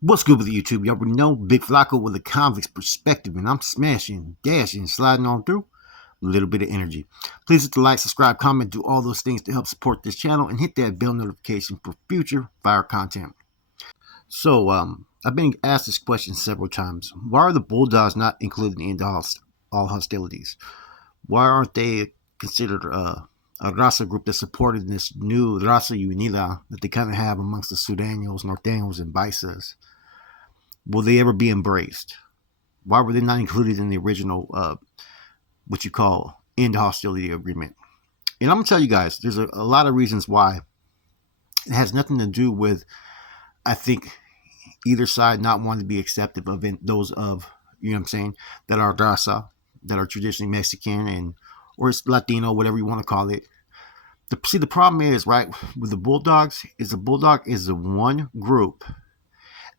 What's good with YouTube? You already know Big Flacco with a convict's perspective, and I'm smashing, dashing, sliding on through a little bit of energy. Please hit the like, subscribe, comment, do all those things to help support this channel, and hit that bell notification for future fire content. So, I've been asked this question several times. Why are the Bulldogs not included in all hostilities? Why aren't they considered a Raza group that supported this new Raza Unida that they kind of have amongst the Surenos, Nortenos, and Paisas? Will they ever be embraced? Why were they not included in the original, what you call, end hostility agreement? And I'm going to tell you guys, there's a lot of reasons why. It has nothing to do with, I think, either side not wanting to be acceptive of those of, you know what I'm saying, that are Raza, that are traditionally Mexican, and or it's Latino, whatever you want to call it. The problem is, right, with the Bulldogs, is the Bulldog is the one group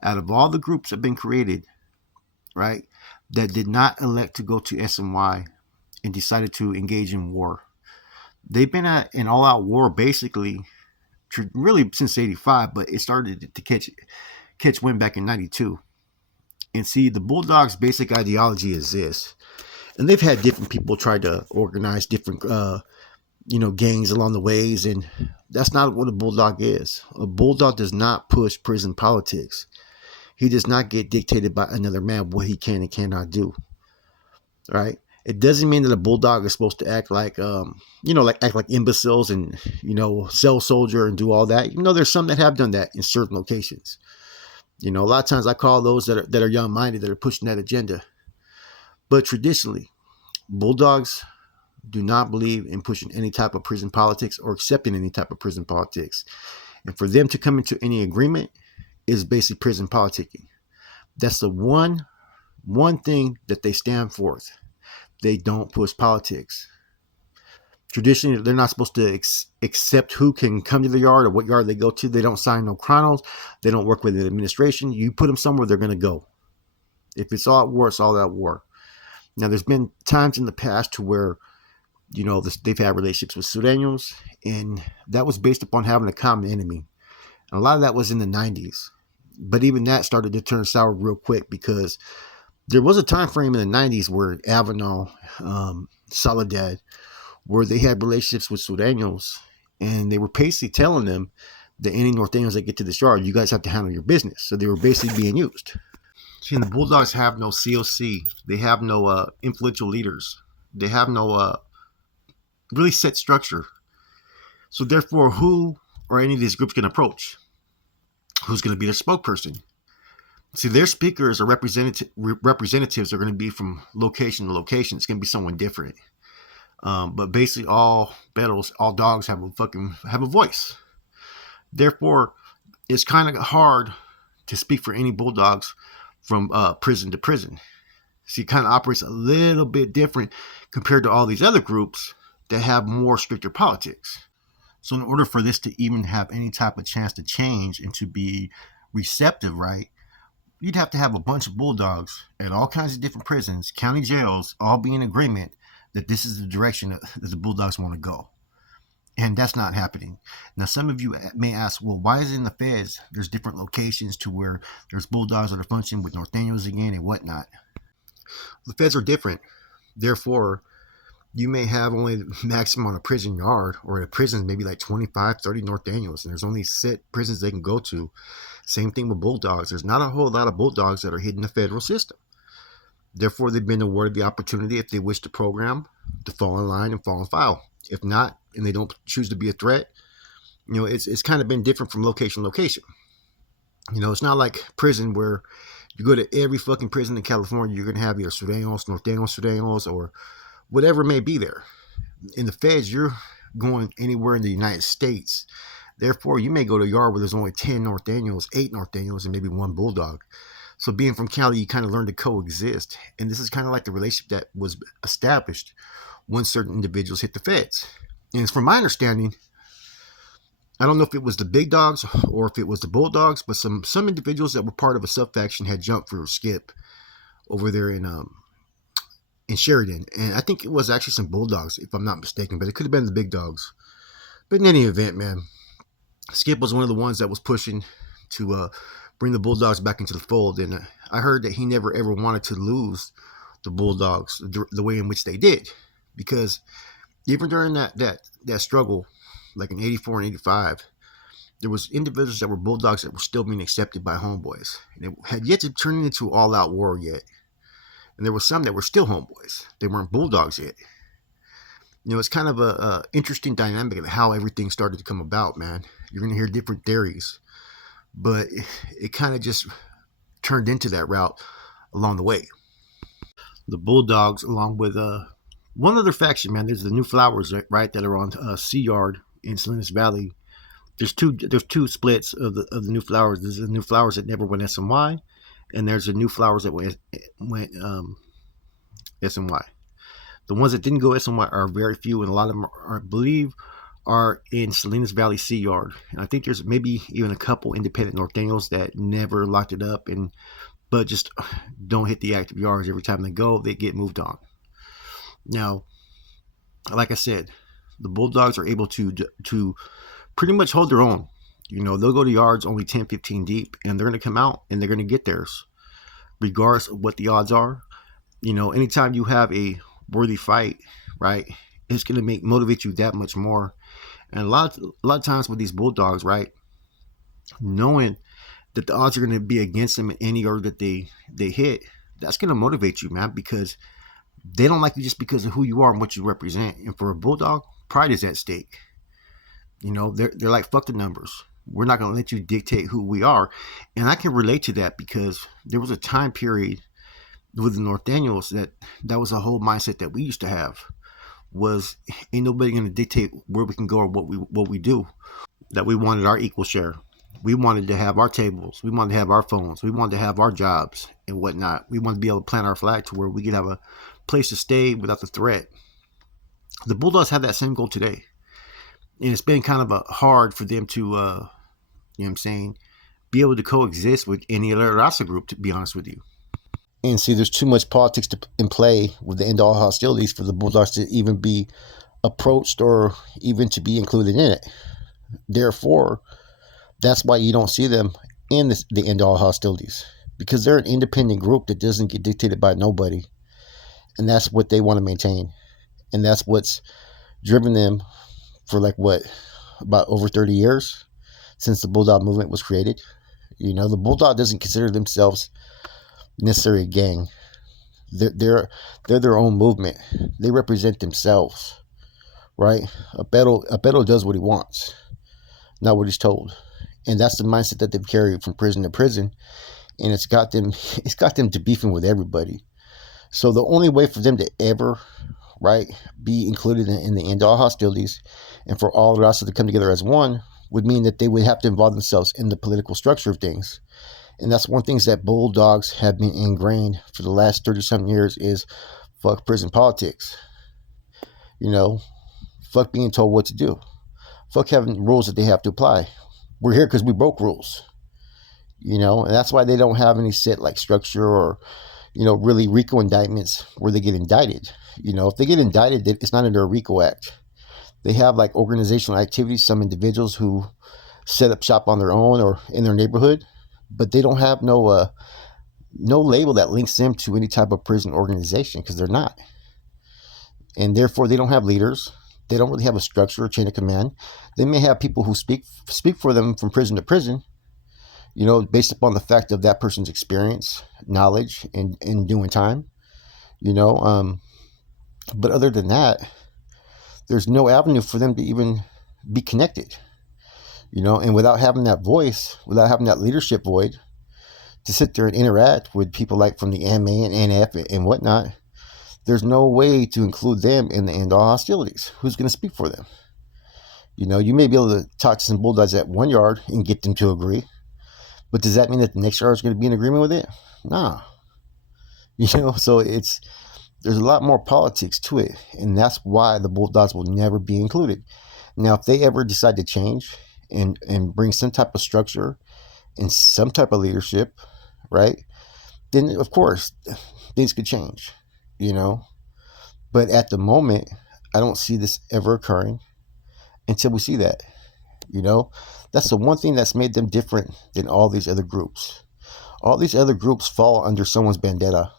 out of all the groups that have been created, right, that did not elect to go to SNY and decided to engage in war. They've been at an all-out war basically, really since '85, but it started to catch wind back in '92. And see, the Bulldogs' basic ideology is this, and they've had different people try to organize different, gangs along the ways, and that's not what a Bulldog is. A Bulldog does not push prison politics. He does not get dictated by another man what he can and cannot do. Right? It doesn't mean that a Bulldog is supposed to act like, act like imbeciles and, sell soldier and do all that. There's some that have done that in certain locations. A lot of times I call those that are young-minded that are pushing that agenda. But traditionally, Bulldogs do not believe in pushing any type of prison politics or accepting any type of prison politics. And for them to come into any agreement is basically prison politicking. That's the one thing that they stand for. They don't push politics. Traditionally, they're not supposed to accept who can come to the yard or what yard they go to. They don't sign no chronos. They don't work with the administration. You put them somewhere, they're going to go. If it's all at war, it's all at war. Now, there's been times in the past to where, they've had relationships with Surenos, and that was based upon having a common enemy. And a lot of that was in the 90s. But even that started to turn sour real quick because there was a time frame in the 90s where Avenal, Soledad, where they had relationships with Surenos, and they were basically telling them that any Nortenos that get to this yard, you guys have to handle your business. So they were basically being used. See, the Bulldogs have no COC. They have no influential leaders. They have no really set structure. So therefore, who or any of these groups can approach? Who's going to be their spokesperson? See, their speakers or representatives are going to be from location to location. It's going to be someone different. But basically, all dogs have a voice. Therefore, it's kind of hard to speak for any Bulldogs from prison to prison. See, it kind of operates a little bit different compared to all these other groups that have more stricter politics. So in order for this to even have any type of chance to change and to be receptive, right, you'd have to have a bunch of Bulldogs at all kinds of different prisons, county jails, all be in agreement that this is the direction that the Bulldogs want to go. And that's not happening. Now, some of you may ask, well, why is it in the feds there's different locations to where there's Bulldogs that are functioning with Nortenos again and whatnot? The feds are different. Therefore, you may have only the maximum on a prison yard, or a prison maybe like 25, 30 Nortenos, and there's only set prisons they can go to. Same thing with Bulldogs. There's not a whole lot of Bulldogs that are hitting the federal system. Therefore, they've been awarded the opportunity, if they wish to program, to fall in line and fall in file. If not, and they don't choose to be a threat, it's kind of been different from location to location. It's not like prison where you go to every fucking prison in California, you're going to have either Surenos, Nortenos, or whatever may be there. In the feds, you're going anywhere in the United States. Therefore, you may go to a yard where there's only 10 Nortenos, 8 Nortenos, and maybe 1 Bulldog. So being from Cali, you kind of learn to coexist. And this is kind of like the relationship that was established when certain individuals hit the feds. And from my understanding, I don't know if it was the big dogs or if it was the Bulldogs, but some individuals that were part of a sub-faction had jumped for Skip over there in Sheridan. And I think it was actually some Bulldogs, if I'm not mistaken, but it could have been the big dogs. But in any event, man, Skip was one of the ones that was pushing to bring the Bulldogs back into the fold. And I heard that he never ever wanted to lose the Bulldogs the way in which they did, because even during that struggle, like in '84 and '85, there was individuals that were Bulldogs that were still being accepted by homeboys, and it had yet to turn into all-out war yet. And there were some that were still homeboys; they weren't Bulldogs yet. It's kind of a interesting dynamic of how everything started to come about, man. You're gonna hear different theories, but it kind of just turned into that route along the way. The Bulldogs, along with one other faction, man. There's the New Flowers, right, that are on Sea Yard in Salinas Valley. There's two splits of the New Flowers. There's the New Flowers that never went SMY, and there's the New Flowers that went SMY. The ones that didn't go SMY are very few, and a lot of them I believe are in Salinas Valley Sea Yard. And I think there's maybe even a couple independent Nortenos that never locked it up, but just don't hit the active yards. Every time they go, they get moved on. Now, like I said, the Bulldogs are able to pretty much hold their own. They'll go to yards only 10, 15 deep, and they're going to come out and they're going to get theirs, regardless of what the odds are. Anytime you have a worthy fight, right, it's going to motivate you that much more. And a lot of times with these Bulldogs, right, knowing that the odds are going to be against them in any order that they hit, that's going to motivate you, man, because they don't like you just because of who you are and what you represent. And for a Bulldog, pride is at stake. They're like, fuck the numbers. We're not going to let you dictate who we are. And I can relate to that because there was a time period with the Nortenos that was a whole mindset that we used to have. Was ain't nobody going to dictate where we can go or what we do. That we wanted our equal share. We wanted to have our tables. We wanted to have our phones. We wanted to have our jobs and whatnot. We wanted to be able to plant our flag to where we could have a place to stay without the threat. The Bulldogs have that same goal today. And it's been kind of hard for them to, be able to coexist with any other Raza group, to be honest with you. And see, there's too much politics in play with the end-all hostilities for the Bulldogs to even be approached or even to be included in it. Therefore, that's why you don't see them in the end-all hostilities, because they're an independent group that doesn't get dictated by nobody. And that's what they want to maintain. And that's what's driven them for about over 30 years since the Bulldog movement was created. The Bulldog doesn't consider themselves necessarily a gang. They're their own movement. They represent themselves, right? A Beto does what he wants, not what he's told. And that's the mindset that they've carried from prison to prison. And it's got them to beefing with everybody. So the only way for them to ever, right, be included in the end all hostilities and for all the rest to come together as one would mean that they would have to involve themselves in the political structure of things. And that's one of the things that Bulldogs have been ingrained for the last 30-something years is fuck prison politics. Fuck being told what to do. Fuck having rules that they have to apply. We're here because we broke rules. And that's why they don't have any set structure or, really RICO indictments where they get indicted. If they get indicted, it's not under a RICO Act. They have organizational activities, some individuals who set up shop on their own or in their neighborhood, but they don't have no label that links them to any type of prison organization because they're not. And therefore, they don't have leaders. They don't really have a structure or chain of command. They may have people who speak for them from prison to prison, based upon the fact of that person's experience, knowledge, and doing time, But other than that, there's no avenue for them to even be connected, and without having that voice, without having that leadership void to sit there and interact with people from the MA and NF and whatnot, there's no way to include them in the end all hostilities. Who's going to speak for them? You may be able to talk to some Bulldogs at one yard and get them to agree, but does that mean that the next yard is going to be in agreement with it? Nah. So there's a lot more politics to it, and that's why the Bulldogs will never be included. Now, if they ever decide to change and bring some type of structure and some type of leadership, right, then of course things could change, But at the moment, I don't see this ever occurring until we see that, That's the one thing that's made them different than all these other groups. All these other groups fall under someone's bandana.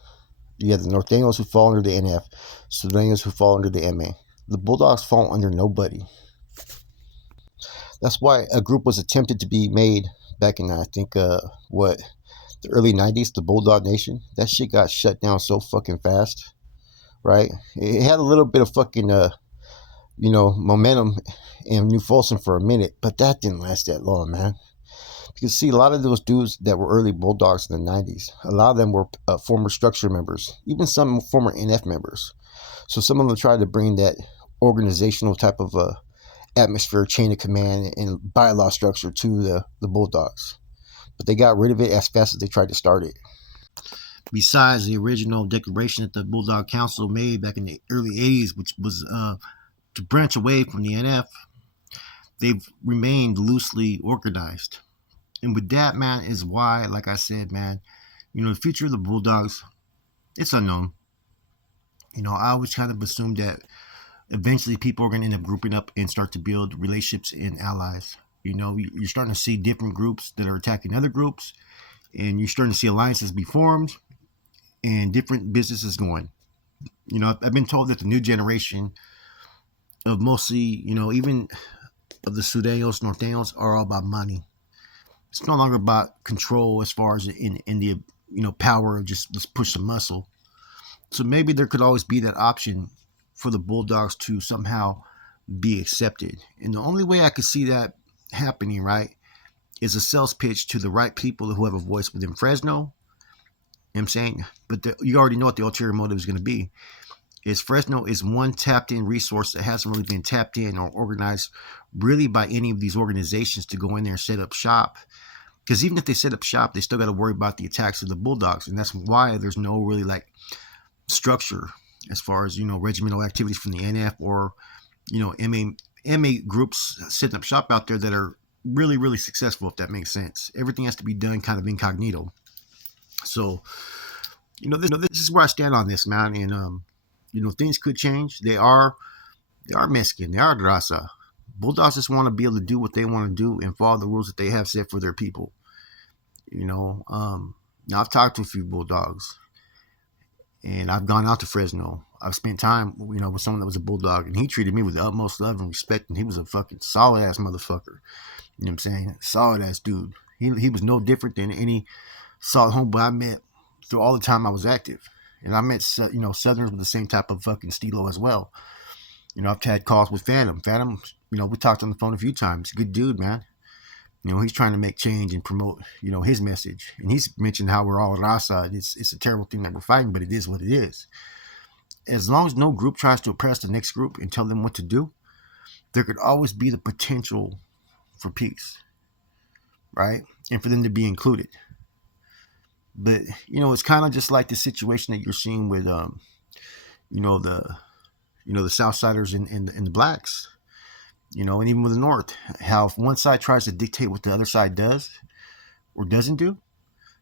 You have the Nortenos who fall under the NF, Surenos who fall under the MA. The Bulldogs fall under nobody. That's why a group was attempted to be made back in, I think, the early 90s, the Bulldog Nation. That shit got shut down so fucking fast, right? It had a little bit of fucking, momentum in New Folsom for a minute, but that didn't last that long, man. Because see, a lot of those dudes that were early Bulldogs in the 90s, a lot of them were former structure members, even some former NF members. So some of them tried to bring that organizational type of atmosphere, chain of command, and bylaw structure to the Bulldogs. But they got rid of it as fast as they tried to start it. Besides the original declaration that the Bulldog Council made back in the early 80s, which was to branch away from the NF, they've remained loosely organized. And with that, man, is why, like I said, man, the future of the Bulldogs, it's unknown. I always kind of assumed that eventually people are going to end up grouping up and start to build relationships and allies. You're starting to see different groups that are attacking other groups, and you're starting to see alliances be formed and different businesses going. I've been told that the new generation of mostly, even of the Surenos, Nortenos, are all about money. It's no longer about control as far as in the power of just let's push some muscle. So maybe there could always be that option for the Bulldogs to somehow be accepted. And the only way I could see that happening, right, is a sales pitch to the right people who have a voice within Fresno. You know what I'm saying? But you already know what the ulterior motive is going to be. Is Fresno is one tapped in resource that hasn't really been tapped in or organized really by any of these organizations to go in there and set up shop. Because even if they set up shop, they still got to worry about the attacks of the Bulldogs. And that's why there's no really like structure as far as, regimental activities from the NF or, MA groups setting up shop out there that are really, really successful, if that makes sense. Everything has to be done kind of incognito. So, this is where I stand on this, man. And, things could change. They are Mexican. They are Raza. Bulldogs just want to be able to do what they want to do and follow the rules that they have set for their people. Now I've talked to a few Bulldogs, and I've gone out to Fresno. I've spent time, with someone that was a Bulldog, and he treated me with the utmost love and respect, and he was a fucking solid ass motherfucker. You know what I'm saying? Solid ass dude. He was no different than any solid homeboy I met through all the time I was active. And I met, Southerners with the same type of fucking stilo as well. I've had calls with Phantom. Phantom, we talked on the phone a few times. Good dude, man. He's trying to make change and promote, his message. And he's mentioned how we're all Raza. It's a terrible thing that we're fighting, but it is what it is. As long as no group tries to oppress the next group and tell them what to do, there could always be the potential for peace, right? And for them to be included. But, it's kind of just like the situation that you're seeing with, the Southsiders and the blacks, and even with the North, how if one side tries to dictate what the other side does or doesn't do,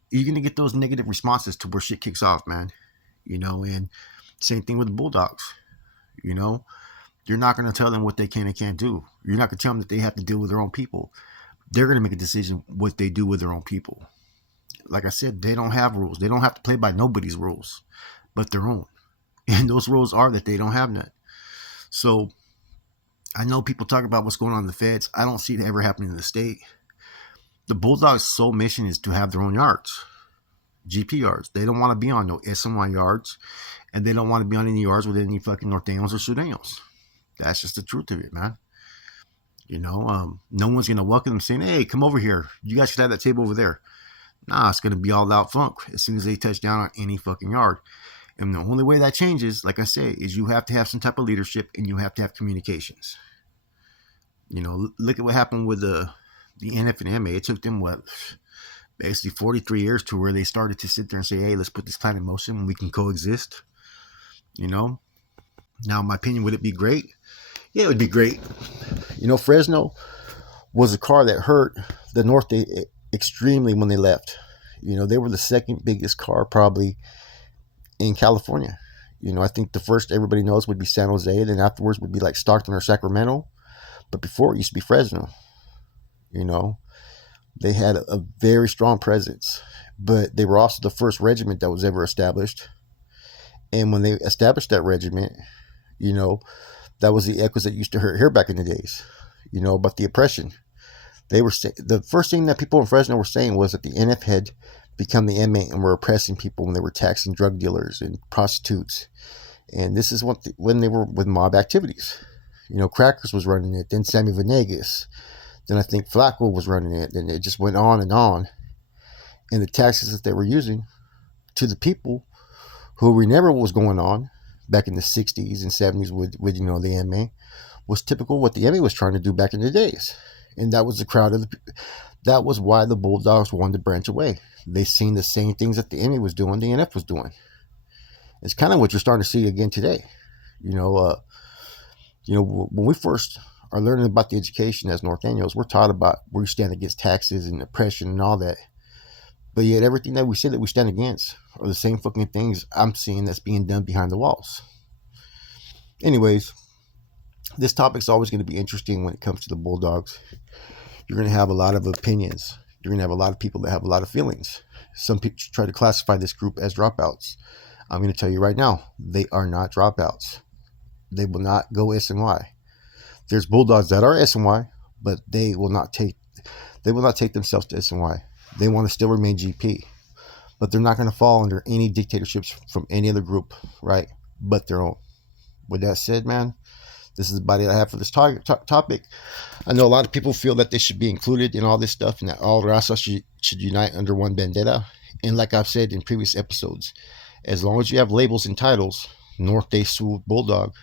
you're going to get those negative responses to where shit kicks off, man. And same thing with the Bulldogs. You're not going to tell them what they can and can't do. You're not going to tell them that they have to deal with their own people. They're going to make a decision what they do with their own people. Like I said, they don't have rules. They don't have to play by nobody's rules, but their own. And those rules are that they don't have none. So I know people talk about what's going on in the feds. I don't see it ever happening in the state. The Bulldogs' sole mission is to have their own yards, GP yards. They don't want to be on no SMY yards, and they don't want to be on any yards with any fucking Nortenos or Surenos. That's just the truth of it, man. No one's going to welcome them saying, hey, come over here. You guys should have that table over there. Nah, it's going to be all out funk as soon as they touch down on any fucking yard. And the only way that changes, like I say, is you have to have some type of leadership and you have to have communications. Look at what happened with the NF and MA. It took them, basically 43 years to where they started to sit there and say, hey, let's put this plan in motion and we can coexist. Now, in my opinion, would it be great? Yeah, it would be great. Fresno was a car that hurt the North extremely when they left. They were the second biggest car probably in California. I think the first everybody knows would be San Jose, then afterwards would be like Stockton or Sacramento. But before it used to be Fresno. You know, they had a very strong presence, but they were also the first regiment that was ever established. And when they established that regiment, you know, that was the echoes that used to hear back in the days, you know, about the oppression. They were the first thing that people in Fresno were saying was that the NF had become the inmate and were oppressing people when they were taxing drug dealers and prostitutes. And this is when they were with mob activities. You know, Crackers was running it, then Sammy Venegas, then I think Flacco was running it, and it just went on and on. And the taxes that they were using to the people who remember what was going on back in the 60s and 70s with you know, the MA was typical what the MA was trying to do back in the days. And that was the crowd of that was why the Bulldogs wanted to branch away. They seen the same things that the MA was doing, the NF was doing. It's kind of what you're starting to see again today. You know, when we first are learning about the education as Nortenos, we're taught about we stand against taxes and oppression and all that. But yet everything that we say that we stand against are the same fucking things I'm seeing that's being done behind the walls. Anyways, this topic's always going to be interesting when it comes to the Bulldogs. You're going to have a lot of opinions. You're going to have a lot of people that have a lot of feelings. Some people try to classify this group as dropouts. I'm going to tell you right now, they are not dropouts. They will not go SNY. There's Bulldogs that are SNY, but they will not take themselves to SNY. They want to still remain GP, but they're not going to fall under any dictatorships from any other group, right? But their own. With that said, man, this is about it I have for this topic. I know a lot of people feel that they should be included in all this stuff and that all Raza should unite under one bandera. And like I've said in previous episodes, as long as you have labels and titles, Norte, Sur, Bulldog,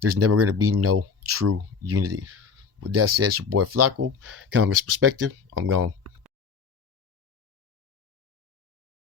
there's never going to be no true unity. With that said, it's your boy Flacco. Comics Perspective. I'm gone.